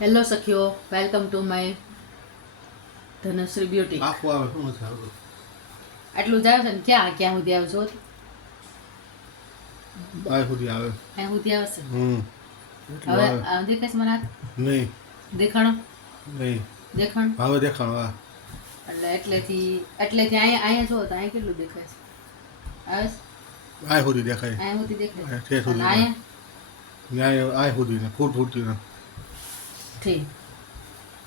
Hello સખીઓ, welcome to my Dhanashree beauty. આખું આવે શું નથી આવતું. આટલું જ આવે છે ને? ક્યાં ક્યાં સુધી આવે છો? બાય સુધી આવે. ત્યાં સુધી આવશે. એટલું હવે આવે. દેખાય છે મને હાથ? નહીં દેખાણો નહીં દેખાણ હવે દેખાણો હા. એટલેથી અહીંયા જો તો અહીંયા કેટલું દેખાય છે? આવે છે? આય સુધી દેખાય. અહીંયા સુધી દેખાય છે અને સુધી અહીંયા ન્યાય આય સુધી ને ફૂટ ફૂટતી ને ઠીક.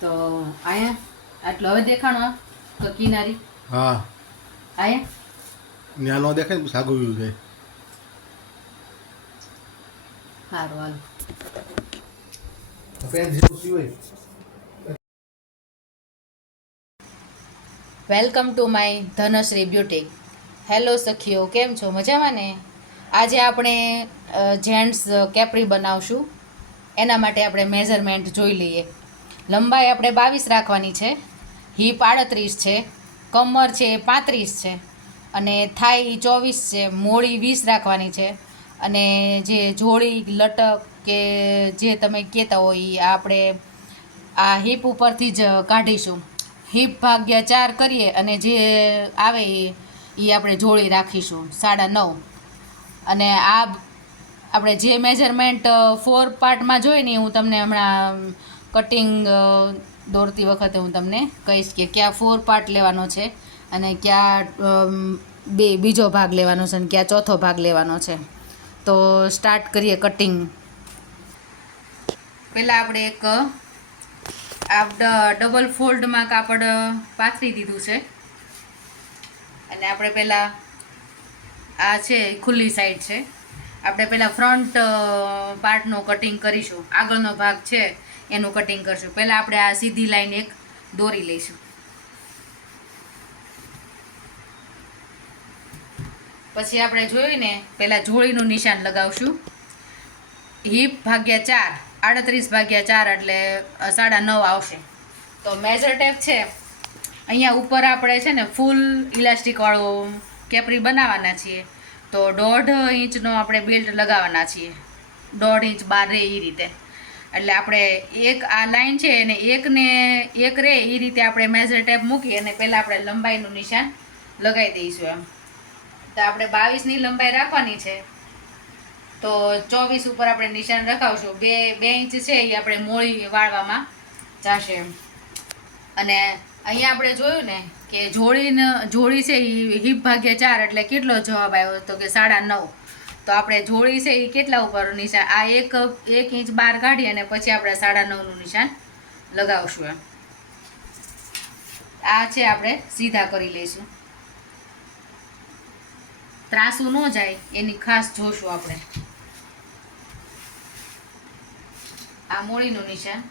તો અહીંયા આટલું હવે દેખાણો તો કિનારી હા અહીંયા ત્યાં નો દેખાય ને સાગું વ્યૂ જાય. સારું હાલો. પેન્સિલ સિવાય welcome to my Dhanashree beauty. Hello સખીઓ, કેમ છો? મજામાં ને? આજે આપણે જેન્ટ્સ કેપરી બનાવશું. એના માટે આપણે મેઝરમેન્ટ જોઈ લઈએ. લંબાઈ આપણે 22 રાખવાની છે, હિપ 38 છે, કમર છે 35 છે, અને થાઈ 24 છે, મોળી 20 રાખવાની છે, અને જે જોડી લટક કે જે તમે કહેતા હોય એ આપણે આ હિપ ઉપરથી જ કાઢીશું. હિપ ભાગ્યા 4 કરીએ અને જે આવે એ આપણે જોડી રાખીશું 9.5. અને આ આપણે જે મેજરમેન્ટ 4 પાર્ટમાં જોઈએ ને હું તમને હમણાં કટિંગ દોરતી વખતે હું તમને કહીશ કે ક્યાં 4 પાર્ટ લેવાનો છે અને ક્યાં બીજો ભાગ લેવાનો છે અને ક્યાં ચોથો ભાગ લેવાનો છે. તો સ્ટાર્ટ કરીએ કટિંગ. પહેલાં આપણે એક આ ડબલ ફોલ્ડમાં કાપડ પાથરી દીધું છે અને આપણે પહેલાં આ છે ખુલ્લી સાઈડ છે. આપણે પહેલાં ફ્રન્ટ પાર્ટનું કટિંગ કરીશું. આગળનો ભાગ છે એનું કટિંગ કરીશું. પહેલાં આપણે આ સીધી લાઈન એક દોરી લઈશું. પછી આપણે જોયું ને પહેલાં જોડીનું નિશાન લગાવશું. હિપ ભાગ્યા 4, 38 ભાગ્યા 4 એટલે 9.5 આવશે. તો મેજર ટેપ છે અહીંયા ઉપર આપણે છે ને ફૂલ ઇલાસ્ટિકવાળો કેપરી બનાવવાના છીએ. તો 1.5 ઇંચનો આપણે બેલ્ટ લગાવવાના છીએ. 1.5 ઇંચ બહાર રહે એ રીતે. એટલે આપણે એક આ લાઈન છે અને એક રહે એ રીતે આપણે મેજર ટેપ મૂકી અને પહેલાં આપણે લંબાઈનું નિશાન લગાવી દઈશું. એમ તો આપણે 22ની લંબાઈ રાખવાની છે. તો 24 ઉપર આપણે નિશાન રખાવશું. 2 ઇંચ છે એ આપણે મોળી વાળવામાં જશે. અને અહીંયા આપણે જોયું ને કે જોડી છે એ હિપ ભાગ્યા 4 એટલે કેટલો જવાબ આવ્યો તો કે 9.5. તો આપણે જોડી છે એ કેટલા ઉપર નિશાન આ એક ઇંચ બહાર કાઢી અને પછી આપણે 9.5નું નિશાન લગાવશું. એમ આ છે આપણે સીધા કરી લઈશું. ત્રાસું ન જાય એની ખાસ જોશું આપણે. આ મોળીનું નિશાન.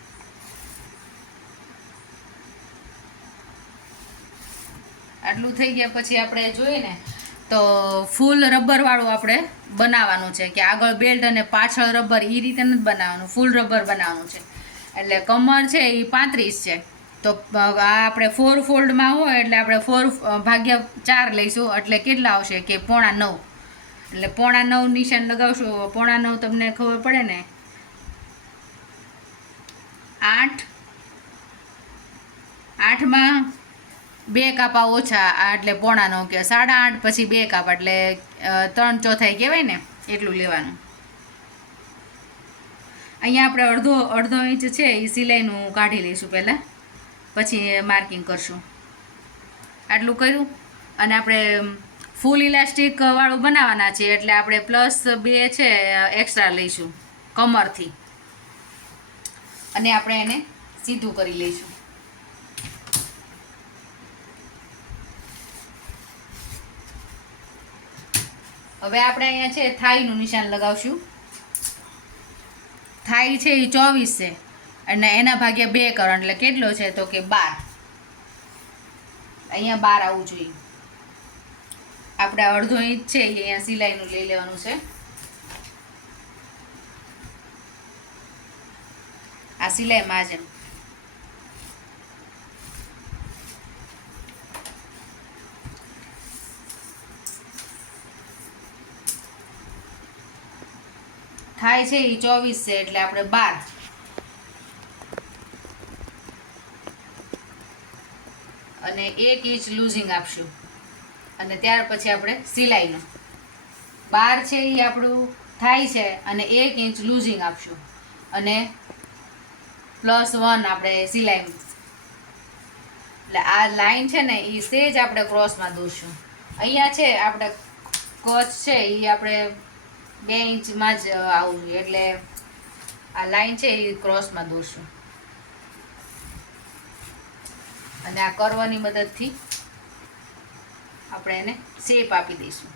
આટલું થઈ ગયા પછી આપણે જોઈએ ને તો ફૂલ રબરવાળું આપણે બનાવવાનું છે કે આગળ બેલ્ટ અને પાછળ રબર એ રીતે નથી બનાવવાનું, ફૂલ રબર બનાવવાનું છે. એટલે કમર છે એ 35 છે. તો આ આપણે 4 ફોલ્ડમાં હોય એટલે આપણે 4 ભાગ્યા 4 લઈશું એટલે કેટલા આવશે કે 9.5. એટલે 9.5 નિશાન લગાવશું. 9.5 તમને ખબર પડે ને 8માં 2 કાપા ઓછા એટલે 9.5 કે 8.5 પછી 2 કાપા એટલે 3/4 કહેવાય ને એટલું લેવાનું. અહીંયા આપણે અડધો ઇંચ છે એ સિલાઈનું કાઢી લઈશું પહેલાં, પછી માર્કિંગ કરશું. આટલું કર્યું અને આપણે ફૂલ ઇલાસ્ટિક વાળું બનાવવાના છે એટલે આપણે +2 છે એક્સ્ટ્રા લઈશું કમરથી અને આપણે એને સીધું કરી લઈશું. હવે આપણે અહીંયા છે થાઈનું નિશાન લગાવશું. થાઈ છે એ 24 છે અને એના ભાગ્યા 2 કરો એટલે કેટલો છે તો કે 12. અહીંયા 12 આવવું જોઈએ. આપણે અડધો ઇંચ છે એ અહીંયા સિલાઈનું લઈ લેવાનું છે. આ સિલાઈમાં જ થાય છે એ 24 છે એટલે આપણે 12 અને 1 ઇંચ લૂઝિંગ આપશું. અને ત્યાર પછી આપણે સિલાઈનું 12 છે એ આપણું થાય છે અને 1 ઇંચ લૂઝિંગ આપશું અને +1 આપણે સિલાઈ. એટલે આ લાઈન છે ને એ સેજ આપણે ક્રોસમાં દોરશું. અહીંયા છે આપણે કચ છે એ આપણે 2 ઇંચમાં જ આવવું જોઈએ, એટલે આ લાઈન છે એ ક્રોસમાં દોરશું અને આ કર્વની મદદથી આપણે એને શેપ આપી દઈશું.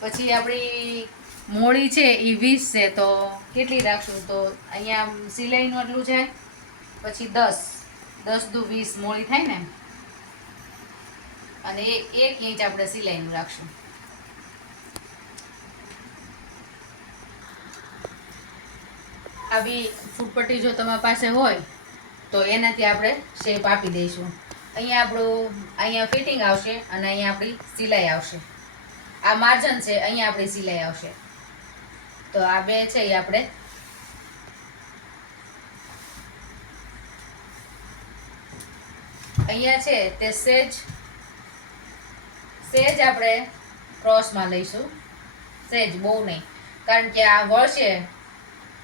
પછી આપણી મોળી છે એ 20 છે, તો કેટલી રાખશું? તો અહીંયા સિલાઈનું આટલું છે, પછી 10 દુ 20 મોળી થાય ને, અને 1 ઇંચ આપણે સિલાઈનું રાખશું. આવી ફૂટપટ્ટી જો તમારી પાસે હોય તો એનાથી આપણે શેપ આપી દઈશું. અહીંયા ફિટિંગ આવશે અને અહીંયા આપણી સિલાઈ આવશે. આ માર્જન છે, અહીંયા આપણી સિલાઈ આવશે. તો આ બે છે એ આપણે અહીંયા છે તે સેજ આપણે ક્રોસમાં લઈશું. સેજ, બહુ નહીં, કારણ કે આ વળશે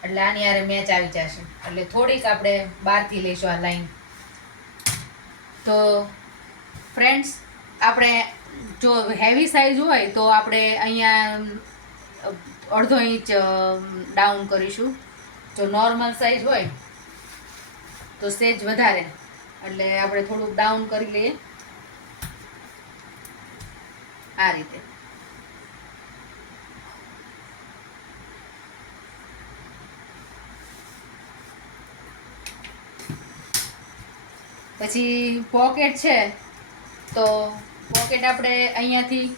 એટલે આની હારે મેચ આવી જશે. એટલે થોડીક આપણે બહારથી લઈશું આ લાઈન. તો ફ્રેન્ડ્સ, આપણે જો હેવી સાઈઝ હોય તો આપણે અહીંયા 1/2 ઇંચ ડાઉન કરીશું. જો નોર્મલ સાઈઝ હોય તો સેજ વધારે, એટલે આપણે થોડુંક ડાઉન કરી લઈએ આ રીતે. પછી પોકેટ છે, તો પોકેટ આપણે અહીંયાથી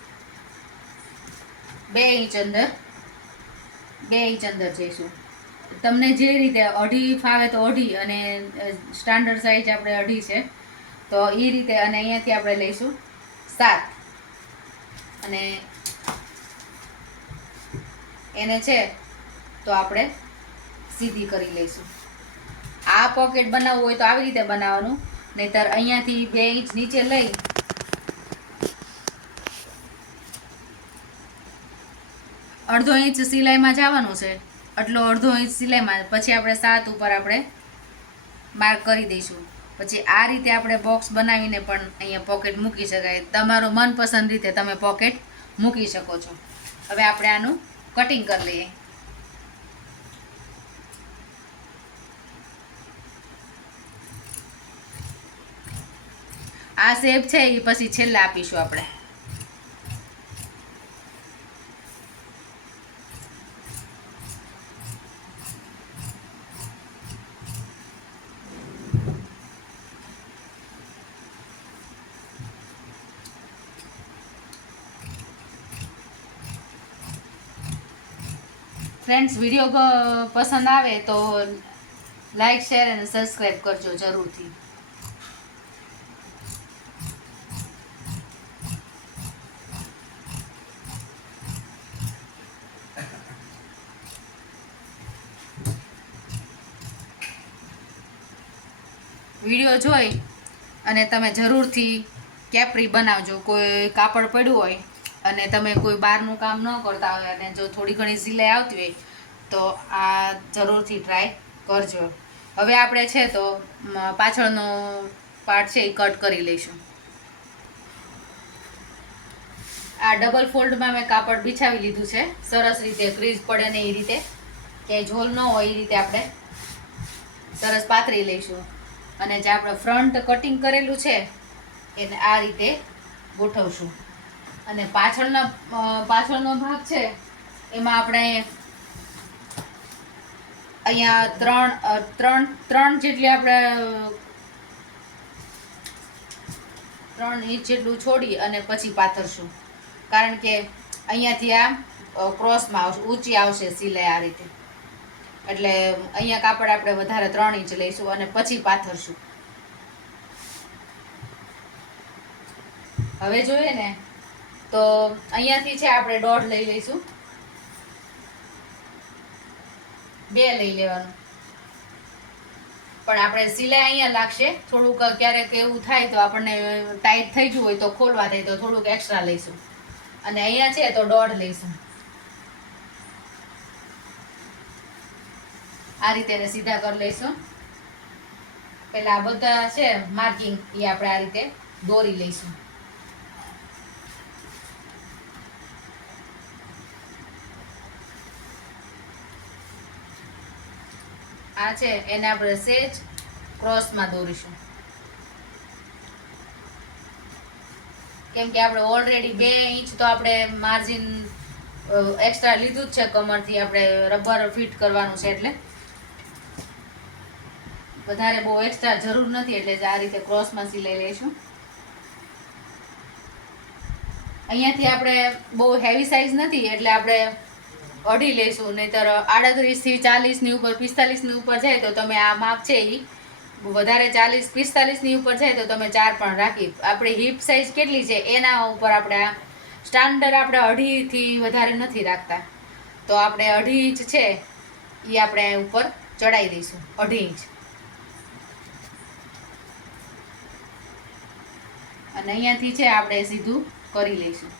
2 ઇંચ અંદર જઈશું. તમને જે રીતે 2.5 ફાવે તો 2.5, અને સ્ટાન્ડર્ડ સાઈઝ આપણે 2.5 છે, તો એ રીતે. અને અહીંયાથી આપણે લઈશું 7, અને એને છે તો આપણે સીધી કરી લઈશું. આ પોકેટ બનાવવું હોય તો આવી રીતે બનાવવાનું, નહીંતર અહીંયાથી 2 ઇંચ નીચે લઈ અડધો ઇંચ સિલાઈમાં જવાનું છે. એટલો અડધો ઇંચ સિલાઈમાં પછી આપણે 7 ઉપર આપણે માર્ક કરી દઈશું. પછી આ રીતે આપણે બોક્સ બનાવીને પણ અહીંયા પોકેટ મૂકી શકાય. તમારો મનપસંદ રીતે તમે પોકેટ મૂકી શકો છો. હવે આપણે આનું કટિંગ કરી લઈએ. આ શેપ છે એ પછી છેલ્લે આપીશું આપણે. ફ્રેન્ડ્સ, વિડીયો પસંદ આવે તો લાઈક, શેર અને સબસ્ક્રાઈબ કરજો જરૂરથી. વિડીયો જોઈ અને તમે જરૂરથી કેપરી બનાવજો. કોઈ કાપડ પડ્યું હોય અને તમે કોઈ બહારનું કામ ન કરતા હોય અને જો થોડી ઘણી સિલાઈ આવતી હોય તો આ જરૂરથી ટ્રાય કરજો. હવે આપણે છે તો પાછળનો પાર્ટ છે એ કટ કરી લઈશું. આ ડબલ ફોલ્ડમાં મેં કાપડ બિછાવી લીધું છે, સરસ રીતે ક્રીઝ પડે ને એ રીતે, ક્યાંય ઝોલ ન હોય એ રીતે આપણે સરસ પાથરી લઈશું. અને જે આપણે ફ્રન્ટ કટિંગ કરેલું છે એને આ રીતે ગોઠવશું. અને પાછળનો ભાગ છે એમાં આપણે અહીંયા ત્રણ જેટલી આપણે 3 ઇંચ જેટલું છોડી અને પછી પાથરશું. કારણ કે અહીંયાથી આ ક્રોસમાં આવશે, ઊંચી આવશે સિલાઈ આ રીતે. એટલે અહીંયા કાપડ આપણે વધારે 3 ઇંચ લઈશું અને પછી પાથરશું. હવે જોઈએ ને તો અહીંયાથી છે આપણે 1.5 લઈ લઈશું. 2 લઈ લેવાનું. પણ આપણે સિલાઈ અહીંયા લાગશે થોડુંક, ક્યારેક એવું થાય તો આપણને ટાઈટ થઈ ગયું હોય તો ખોલવા થાય તો થોડુંક એક્સ્ટ્રા લઈશું. અને અહીંયા છે તો 1.5 લઈશું. આ રીતે એને સીધા કરી લઈશું. પેલા આ બધા છે માર્કિંગ એ આપણે આ રીતે દોરી લઈશું. આ છે એને આપણે સેજ ક્રોસમાં દોરીશું, કેમ કે આપણે ઓલરેડી 2 ઇંચ તો આપણે માર્જિન એક્સ્ટ્રા લીધું જ છે કમરથી, આપણે રબર ફિટ કરવાનું છે એટલે વધારે બહુ એક્સ્ટ્રા જરૂર નથી, એટલે આ રીતે ક્રોસમાં સિલાઈ લઈશું. અહીંયાથી આપણે બહુ હેવી સાઈઝ નથી એટલે આપણે 2.5 લઈશું, નહીતર 38 થી 40 ની ઉપર 45 ની ઉપર જાય તો તમે આ માપ છે એ વધારે 40 45 ની ઉપર જાય તો તમે 4 પણ રાખી. આપણે હિપ સાઈઝ કેટલી છે એના ઉપર આપણે સ્ટાન્ડર્ડ આપણે 2.5 થી વધારે નથી રાખતા, તો આપણે 2.5 ઇંચ છે એ આપણે ઉપર ચડાવી દઈશું. 2.5 ઇંચ અને અહીંયાથી છે આપણે સીધું કરી લઈશું.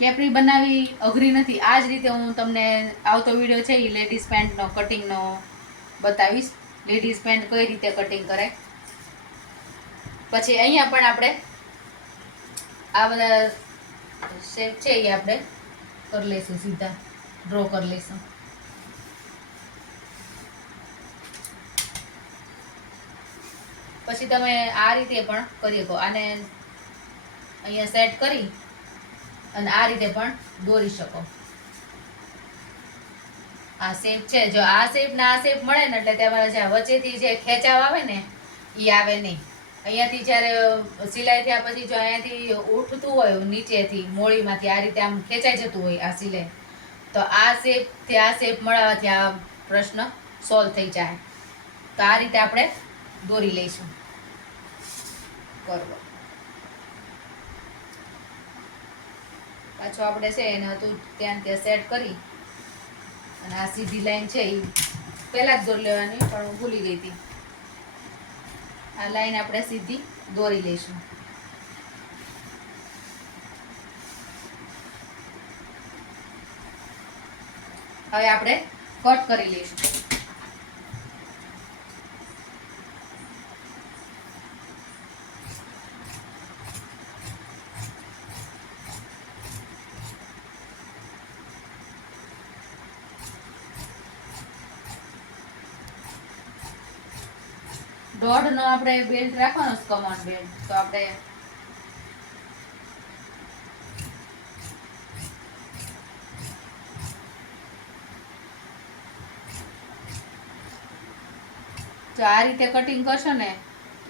કેપરી બનાવવી અઘરી નથી. આ જ રીતે હું તમને આવતો વિડીયો છે એ લેડીઝ પેન્ટનો કટિંગનો બતાવીશ, લેડીઝ પેન્ટ કઈ રીતે કટિંગ કરે. પછી અહીંયા પણ આપણે આ બધા શેપ છે એ આપણે કરી લઈશું, સીધા ડ્રો કરી લઈશું. પછી તમે આ રીતે પણ કરી શકો. આને અહીંયા સેટ કરી અને આ રીતે પણ દોરી શકો. આ શેપ છે, જો આ શેપ ને આ શેપ મળે ને એટલે તમારે જે વચ્ચેથી જે ખેંચાવ આવે ને એ આવે નહીં. અહીંયાથી જ્યારે સિલાઈ થયા પછી જો અહીંયાથી ઉઠતું હોય નીચેથી મોળીમાંથી આ રીતે આમ ખેંચાઈ જતું હોય આ સિલાઈ, તો આ શેપથી આ શેપ મળવાથી આ પ્રશ્ન સોલ્વ થઈ જાય. તો આ રીતે આપણે દોરી લઈશું. બરોબર. પાછું આપણે છે એને હતું ત્યાં સેટ કરી અને આ સીધી લાઈન છે એ પહેલા જ દોરી લેવાની, પણ હું ભૂલી ગઈ હતી. આ લાઈન આપણે સીધી દોરી લઈશું. હવે આપણે કટ કરી લઈશું. દોઢ નો આપણે બેલ્ટ રાખવાનો છે, કમર બેલ્ટ. તો આપણે જો આ રીતે કટિંગ કરશો ને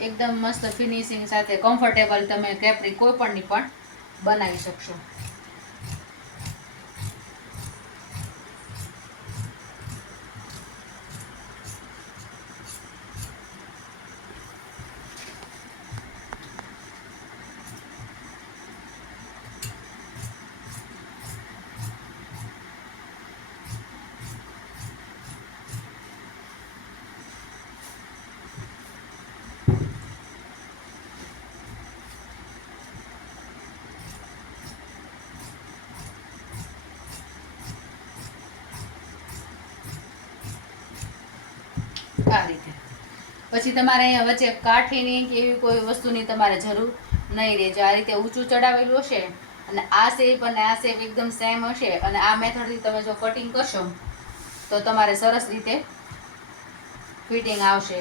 એકદમ મસ્ત ફિનિશિંગ સાથે કમ્ફર્ટેબલ તમે કેપરી કોઈ પણની પણ બનાવી શકશો. આ રીતે પછી તમારે અહીંયા વચ્ચે કાઠીની કે એવી કોઈ વસ્તુની તમારે જરૂર નહીં રહે. જો આ રીતે ઊંચું ચડાવેલું હશે અને આ શેપ અને આ શેપ એકદમ સેમ હશે અને આ મેથડથી તમે જો કટિંગ કરશો તો તમારે સરસ રીતે ફિટિંગ આવશે.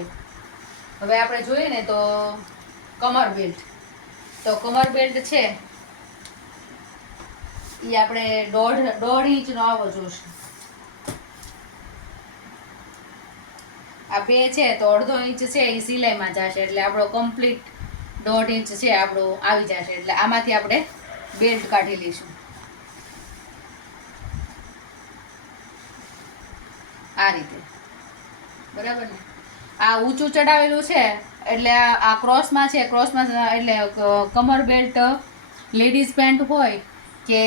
હવે આપણે જોઈએ ને તો કમર બેલ્ટ, તો કમર બેલ્ટ છે એ આપણે દોઢ ઇંચનો આવવો જોઈશે. આ 2 છે તો 1/2 ઇંચ છે એ સિલાઈમાં જશે, એટલે આપણો કમ્પ્લીટ 1/2 ઇંચ છે આપણું આવી જશે. એટલે આમાંથી આપણે બેલ્ટ કાઢી લઈશું. આ રીતે બરાબર ને. આ ઊંચું ચડાવેલું છે એટલે આ ક્રોસમાં છે, ક્રોસમાં એટલે કમર બેલ્ટ લેડીઝ પેન્ટ હોય કે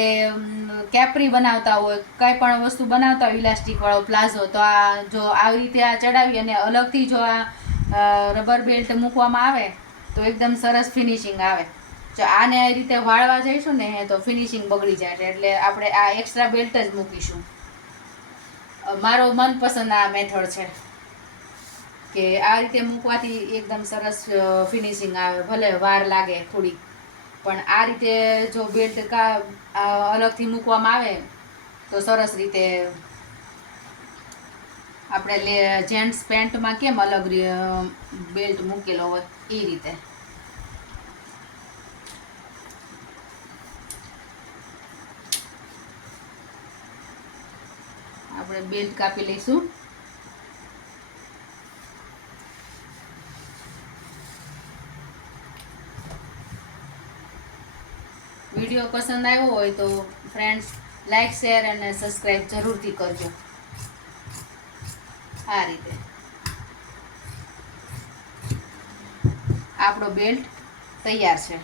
કેપરી બનાવતા હોય, કાંઈ પણ વસ્તુ બનાવતા હોય ઇલાસ્ટિકવાળો પ્લાઝો, તો આ જો આવી રીતે આ ચડાવી અને અલગથી જો આ રબર બેલ્ટ મૂકવામાં આવે તો એકદમ સરસ ફિનિશિંગ આવે. જો આને આ રીતે વાળવા જઈશું ને તો ફિનિશિંગ બગડી જાય છે, એટલે આપણે આ એક્સ્ટ્રા બેલ્ટ જ મૂકીશું. મારો મનપસંદ આ મેથડ છે કે આ રીતે મૂકવાથી એકદમ સરસ ફિનિશિંગ આવે. ભલે વાર લાગે થોડીક, પણ આ રીતે જો બેલ્ટ અલગથી મૂકવામાં આવે તો સરસ રીતે આપણે જેન્ટ્સ પેન્ટમાં કેમ અલગ બેલ્ટ મૂકેલો હોય એ રીતે. આપણે બેલ્ટ કાપી લઈશું. વિડીયો પસંદ આવ્યો હોય તો ફ્રેન્ડ્સ લાઈક, શેર અને સબસ્ક્રાઈબ જરૂરથી કરજો. આ રીતે આપણો બેલ્ટ તૈયાર છે.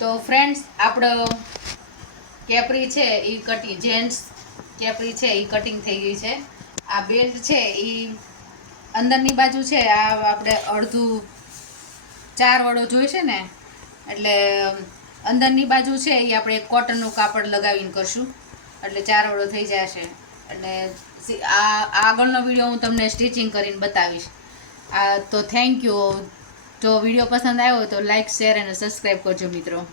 તો ફ્રેન્ડ્સ આપણો કેપરી છે એ કટિંગ, જેન્ટ્સ કેપરી છે એ કટિંગ થઈ ગઈ છે. આ બેલ્ટ છે એ અંદરની બાજુ છે, આ આપણે અડધું 4 વડો જોઈશે ને, એટલે અંદરની બાજુ છે એ આપણે કોટનનું કાપડ લગાવીને કરશું એટલે 4 વડો થઈ જશે. એટલે આ આગળનો વિડીયો હું તમને સ્ટિચિંગ કરીને બતાવીશ. તો થેન્ક યુ. જો વિડીયો પસંદ આવ્યો તો લાઈક, શેર અને સબસ્ક્રાઈબ કરજો મિત્રો.